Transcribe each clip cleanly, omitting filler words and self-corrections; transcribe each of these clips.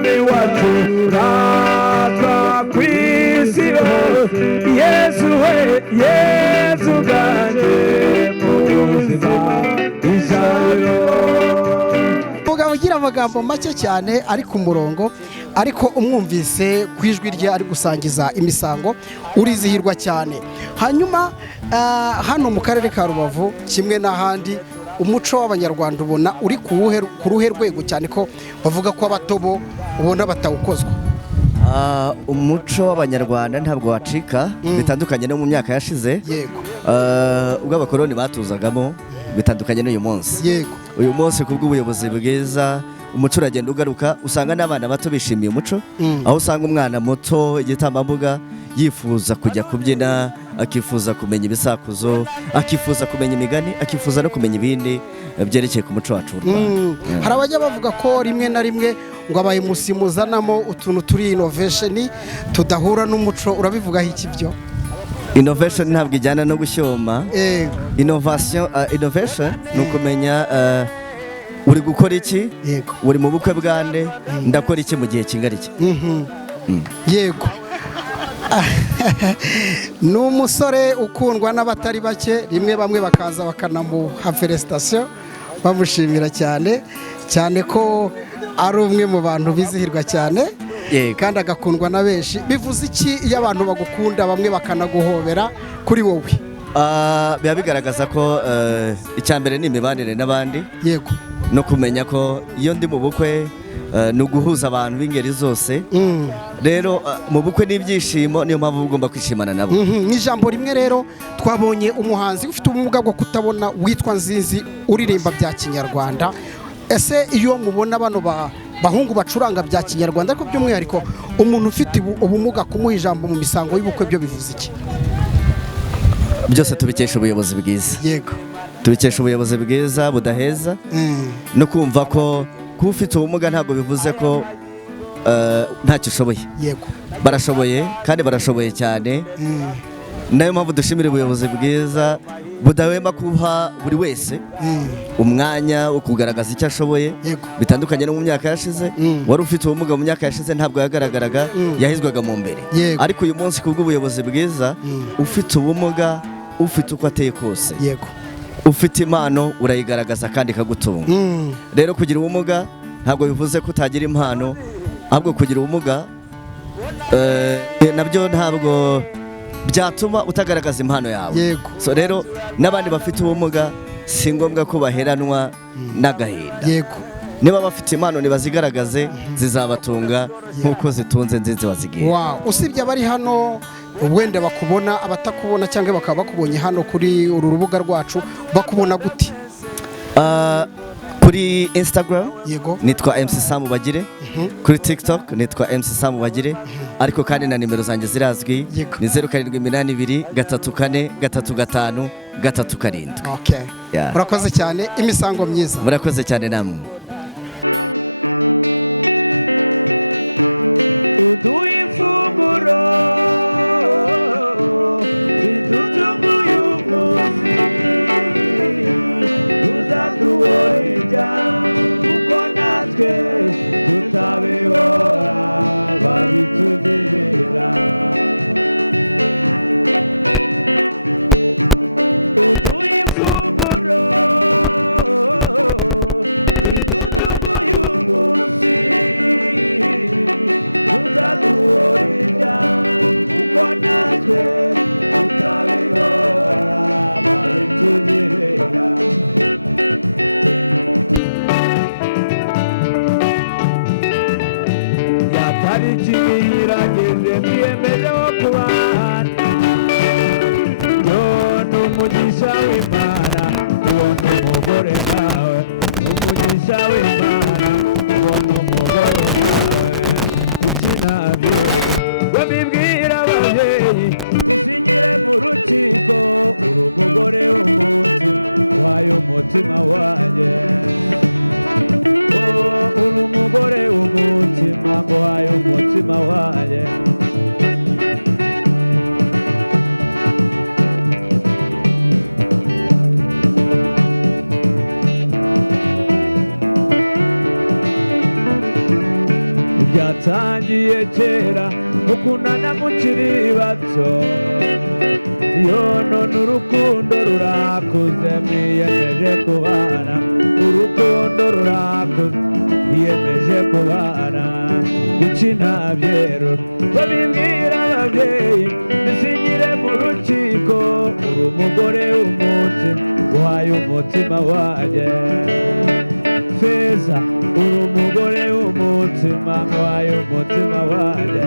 mwami wacu ratwa kwisi hose Yesu we Yesu ganje mu buzima ijoro mugabo ugira amagambo make cyane ari ku murongo ariko umwumvise kwijwi rye ari gusangiza imisango urizihirwa cyane. Hanyuma hano mu karere ka Rubavu kimwe n'ahandi umuco w'abanyarwanda ubona uri ku ruhe rwego cyane ko bavuga ko abatobo ubona batawukozwa. Umuco w'abanyarwanda ntabwo wacika bitandukanye no mu myaka yashize. Yego. Ubwo abakoroni batuzagamo bitandukanye n'uyu munsi. Yego. Uyu munsi kubw'ubuyobozi bwiza umuco uragenda ugaruka usanga n'abana bato bishimiye umuco aho usanga umwana muto igitambambuga yifuza kujya kubyina akifuza kumenya ibisakuzo akifuza kumenya imigani akifuza no kumenya ibindi byerekeye ku muco wacu. Hari abajya bavuga ko rimwe na rimwe ngo abaye musimuzanamo utuntu turi innovation tudahura n'umuco urabivugaho iki byo? Innovation ntabwo ijyana no gushyoma. Innovation ni ukumenya uri gukora iki, uri mu bukwe bwande, ndakora iki mu gihe kingana iki. Yego. Ni umusore ukundwa n'abatari bake rimwe bamwe bakaza bakanamuha felicitation bamushimira cyane cyane ko ari umwe mu bantu bizihirwa cyane kandi agakundwa na benshi. Bivuze iki iyo abantu bagukunda bamwe bakanaguhobera kuri wowe? Biba bigaragaza ko icyambere ni imibanire n'abandi. Yego. No kumenya ko iyo ndi mu bukwe ni uguhuza abantu b'ingeri zose. Rero mu bukwe n'ibyishimo niyo mpamvu ugomba kwishimana nabo. N'ijambo rimwe rero twabonye umuhanzi ufite ubumuga bwo kutabona witwa Nzinzi uririmba bya Kinyarwanda. Ese iyo mubona bano bahungu bacuranga bya Kinyarwanda ariko by'umwihariko umuntu ufite ubumuga kumuha ijambo mu misango y'ubukwe byo bivuze iki? Byose tubikesha ubuyobozi bwiza. Yego. Tubikesha ubuyobozi bwiza budaheza no kumva ko kuba ufite ubumuga ntabwo bivuze ko ntacyo ushoboye. Yego. Barashoboye kandi barashoboye cyane. Nayo mpamvu dushimira ubuyobozi bwiza budahwema kuha buri wese umwanya wo kugaragaza icyo ashoboye. Bitandukanye no mu myaka yashize wari ufite ubumuga mu myaka yashize ntabwo yagaragaraga yahizwaga mu mbere. Ariko uyu munsi kubw'ubuyobozi bwiza ufite ubumuga ufite uko ateye kose. Yego. Ufite impano urayigaragaza kandi ikagutunga. Rero kugira ubumuga ntabwo bivuze ko utagira impano ahubwo kugira ubumuga nabyo ntabwo byatuma utagaragaza impano yawe. So rero n'abandi bafite ubumuga si ngombwa ko baheranwa n'agahinda. Yego. Niba bafite impano nibazigaragaze zizabatunga nk'uko zitunze Nzinzi wazigiye. Usibye abari hano wenda bakubona abatakubona cyangwa bakaba bakubonye hano kuri uru rubuga rwacu bakubona gute? Kuri Instagram nitwa MC Sam Bagire. Kuri TikTok nitwa MC Sam Bagire. Ariko kandi na nimero zanjye zirazwi ni 0782 34 35 37. Okay. Murakoze cyane imisango myiza. Murakoze cyane namwe. Umugisha w'Imana ubona umugore nkawe. Umugisha w'Imana ubona umugore nkawe. Ukinabye babibwira ababyeyi isingire mu rukiko uri umugore w'umunsi wayo umutima wanjye. Uri umugore w'umutima wayo umutima wanjye. byatangiye kera mukundana mukiri bato yo none urukundo rurakuze mwiyemeje kubana urukundo rurakuze mwiyemeje kubana gukina byero babibwira ababyeyi bisingire mu rukiko uri umugore w'umutima uhaye umutima wanjye Feza uri umugore w'umutima uhaye umutima wanjye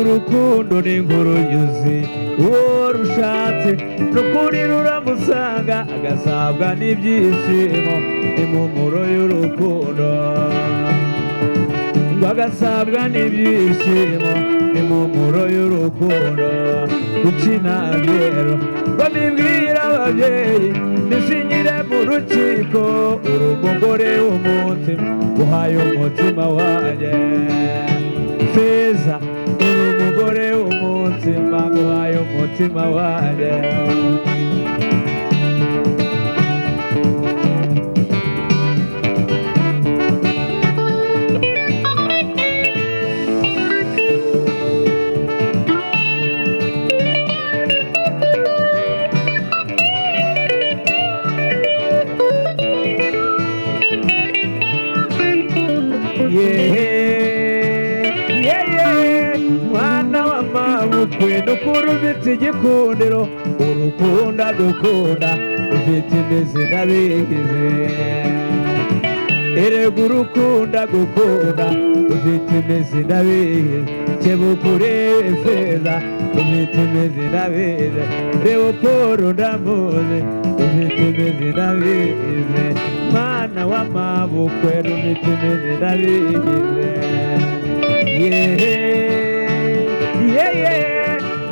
urukundo ni inkuru yuzi uwo rushatse n'ukuri ruramusanga agasabwa n'ibyishimo impumuro y'urukundo ngo agasabwa n'ibyishimo impumuro y'urukundo gukina byero babibwira ababyeyi bisingire mu rukiko uri umugore w'umutima uhaye umutima wanjye Feza uri umugore w'umutima uhaye umutima wanjye nukuri ufite igikundiro urukunda gukunda ufite imizi n'abigize erega urukunda gukunda ufite imizi n'abigize kebukure Feza ufite imizi n'abigize Leoporo ndamuzi ufite imizi n'abigize mwana w'amabukwe ufite imizi n'abigize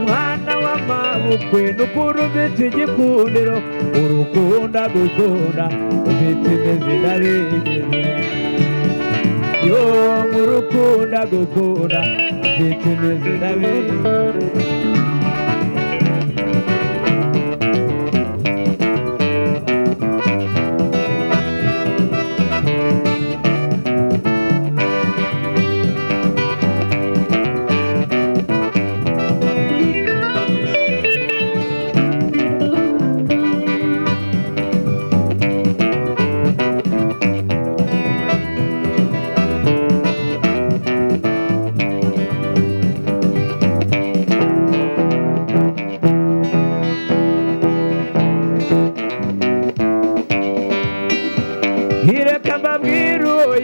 mwana w'amabukwe nukuri ufite igikundiro urukunda gukunda ufite imizi n'abigize yo mu rukunda gukunda ufite imizi n'abigize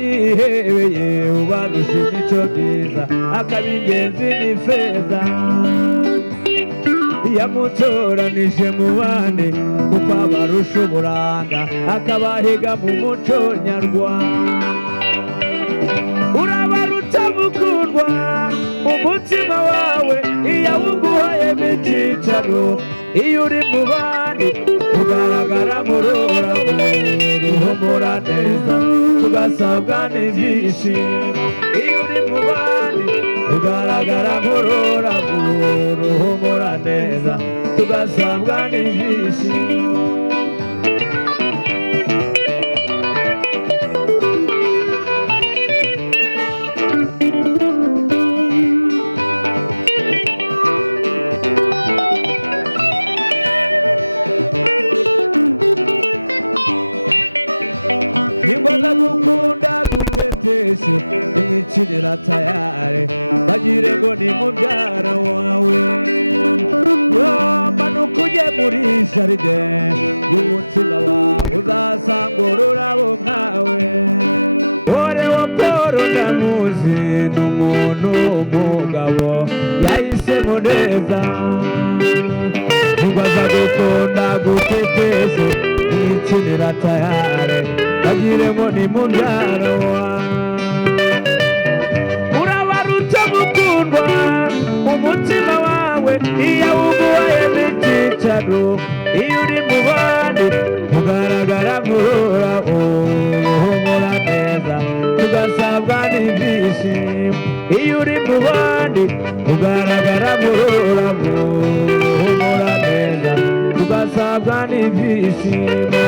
yihebeye ubarusha imico myiza akaba ingenzi ni Feza yamutoranije mu bandi kuko abarusha uburanga akabahiga mu muco nyarwanda urabaruta mukundwa umutima wawe iyo awuguhaye icyicaro iyo uri mu bandi ugaragara murora ruhumura neza tugasabwa n'ibyishimo iyo uri mu bandi ugaragara murora ruhumura neza tugasabwa n'ibyishimo gukunda guteteshe imikinira tayare bagire ngo ni mubyara wawe manuka ujye muri jaride y'umutima wawe uzasanga ururabo nkawe Leoporo ndamuzi ni umuntu umugabo yahisemo neza ubaza gukunda guteteshe imikinira tayare bagire ngo ni mubyara wawe urabaruta mukundwa umutima wawe iyo awuguhaye icyicaro iyo uri mu bandi ugaragara nk'ururabo uhumura neza tugasabwa n'ibyishimo iyo uri mu bandi ugaragara nk'ururabo uhumura neza tugasabwa n'ibyishimo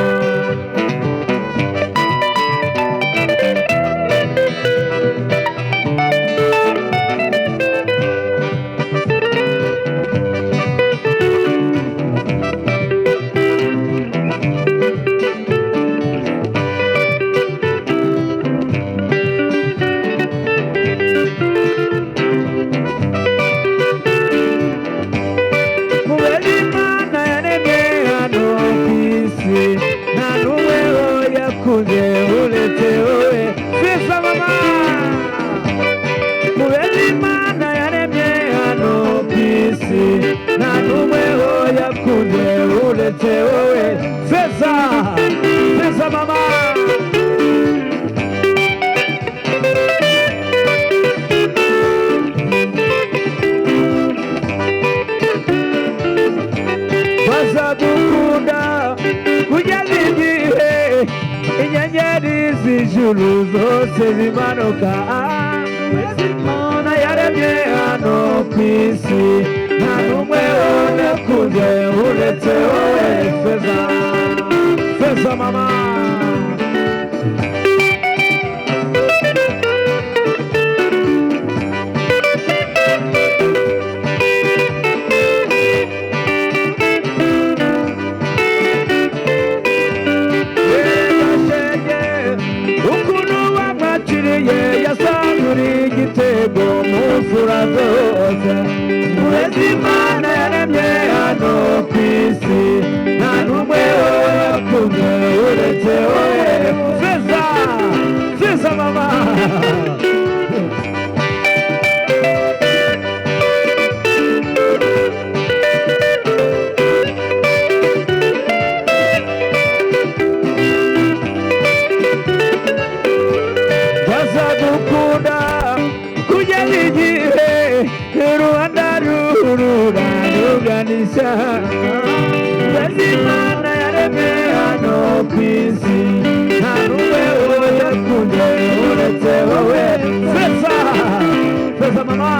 ijuru zose zimanuka Imana yaremye hano ku isi nta n'umwe nakunze uretse wowe Feza Feza mama igitego mu mfura zose murezi Imana yaremye hano ku isi nta n'umwe yakunze uretse wowe Feza Feza mama bazagukunda kugeza igihe Rwanda ruraganisha murezi Imana yaremye hano ku isi nta n'umwe yakunze uretse wowe Feza Feza mama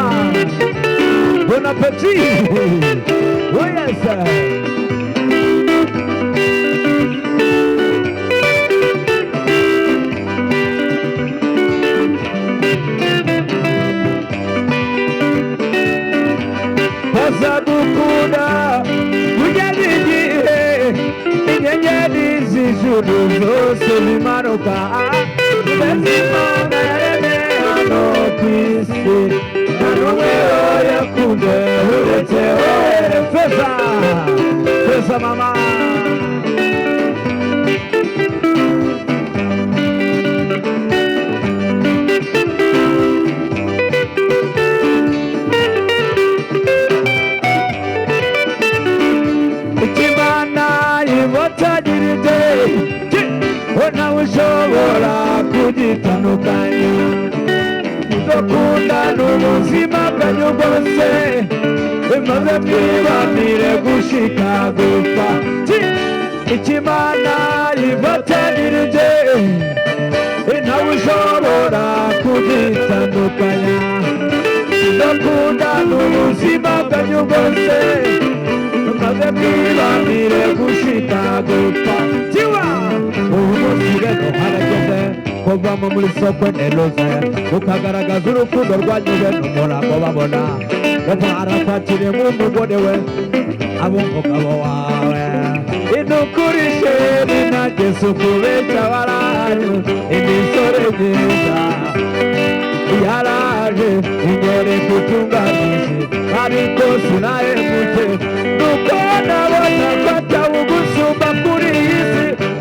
bon appétit oh yes bazagukunda kugeza igihe inyenyeri z'ijuru zose zimanuka murezi Imana yaremye hano ku isi nta n'umwe yakunze uretse wowe Feza Feza mama nawe ushobora kugitandukanya udakunda n'ubuzima bwanyu bwose maze mwibanire gushika gupfa ikimana yibatanirije nawe ushobora kugitandukanya udakunda n'ubuzima bwanyu bwose maze mwibanire gushika gupfa umusire ntuharageze kuvamo muri soko neruze ukagaragaza urukundo rwanyuze n'umurambo babona mwarafatire mu mugore we abo umugabo wawe inukurishe binageze ukubeshya baranyu imisore myiza yaraje ingere kutunganije ariko sinahemuke nuko nabona fata ugusumba kuri iyi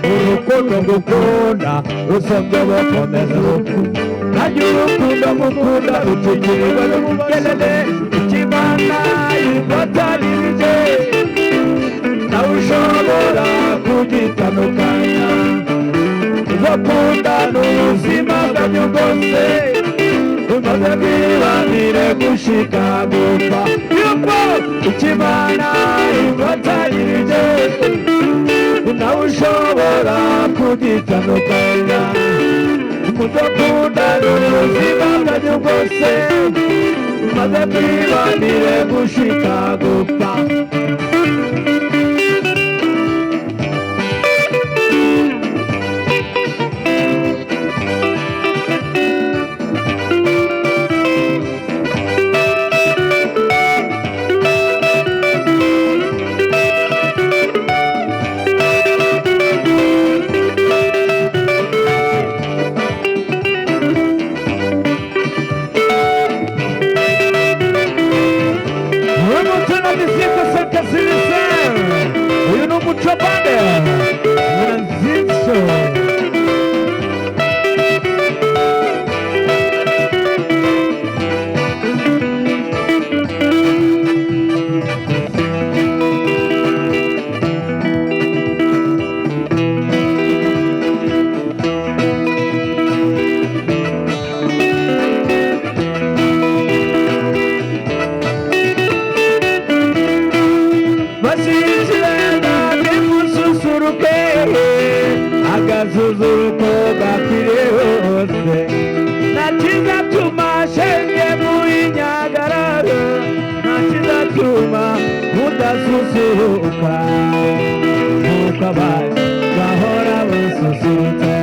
si urukundo ngukunda usabye bakomeza nagira urukundo ngukunda rutegerewe n'umugerere ikimana yifatanirije nawe ushobora kugitandukanya uzakunda n'ubuzima bwanyu bwose umaze bwibanire gushika gupfa ngo ikimana ifatanyirije nawe ushobora kugitandukanya mudakundana ubuzima bwanyu bwose maze mwibanire gushika gupfa uyu ni umuco bande uranzizo agasusuruko gakwiriye hose ntakizatuma shenge muinyagararo ntakizatuma mudasusuruka nkuko abandi bahora basusurutsa